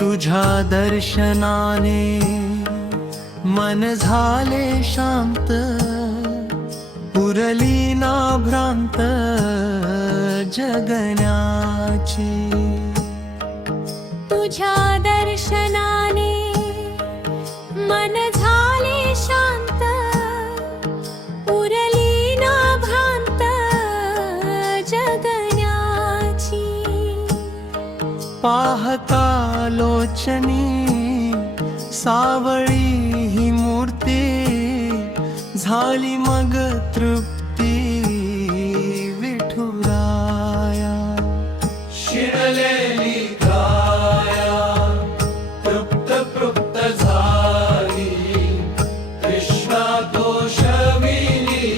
तुझ्या दर्शनाने मन झाले शांत, पुरली ना भ्रांत जगण्याची। तुझ्या दर्शनाने मन झाले शांत, पुरली ना भ्रांत जगण्याची। पाहता लोचनी सावळी ही मूर्ती, झाली मग तृप्ती विठुराया। शिरलेली काया तृप्त तृप्त झाली, कृष्णा दोषविली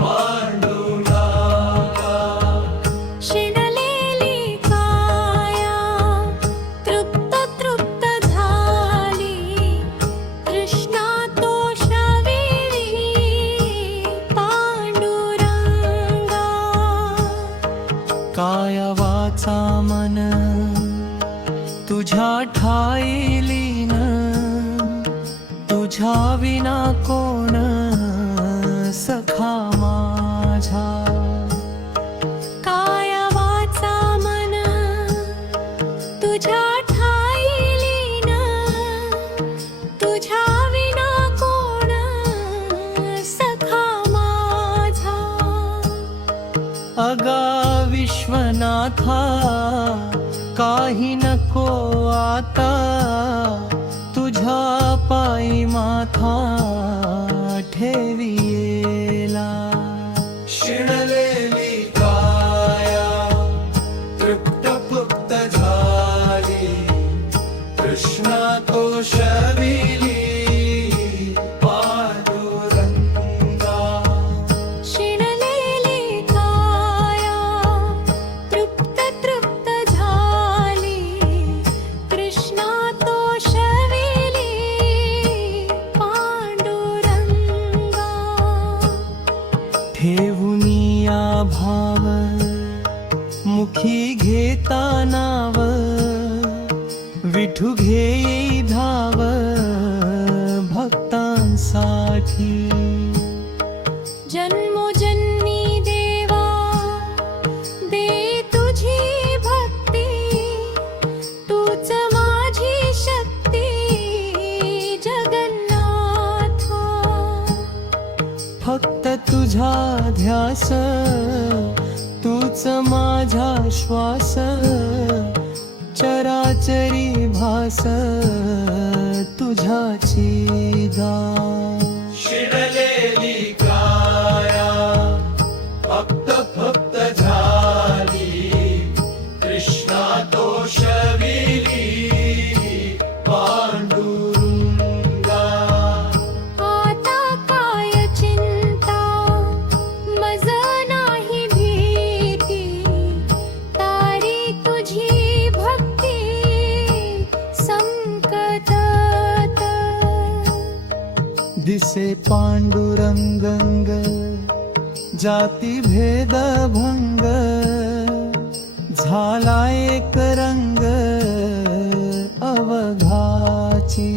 पांडुरंगा। शिरलेली काया तृप्त तृप्त झाली, कृष्णा दोषविली पांडुरंगा। काया वाचा मन तुझ्या ठाई लीन, तुझ्या विना कोण सखा माझा। काया वाचा मन तुझ्या ठाई लीन, तुझ्या विना कोण सखा माझा। अगा विश्वनाथा काही नको आता, तुझ्या पायी माथा ठेविला। शिणलेली काया तृप्त तृप्त झाली, कृष्णा दोषविली पांडुरंगा। शिणलेली काया तृप्त तृप्त झाली, कृष्णा दोषविली पांडुरंगा। ठेवुनिया भाव मुखी घेता नाव, विठू घेई धाव भक्तांसाठी। जन्मोजन्मी देवा दे तुझी भक्ती, तूच माझी शक्ती जगन्नाथा। फक्त तुझा ध्यास, तूच माझा श्वास, चराचरी भास तुझ्याची दास। शिणलेली काया फक्त फक्त झाली, कृष्णा दोषविली पांडुरंगा। आता काय चिंता मज नाही भीती, तारी तुझी भक्ती संकटात। दिसे पांडुरंग जाती भेद भंग, झाला एक रंग अवघाची।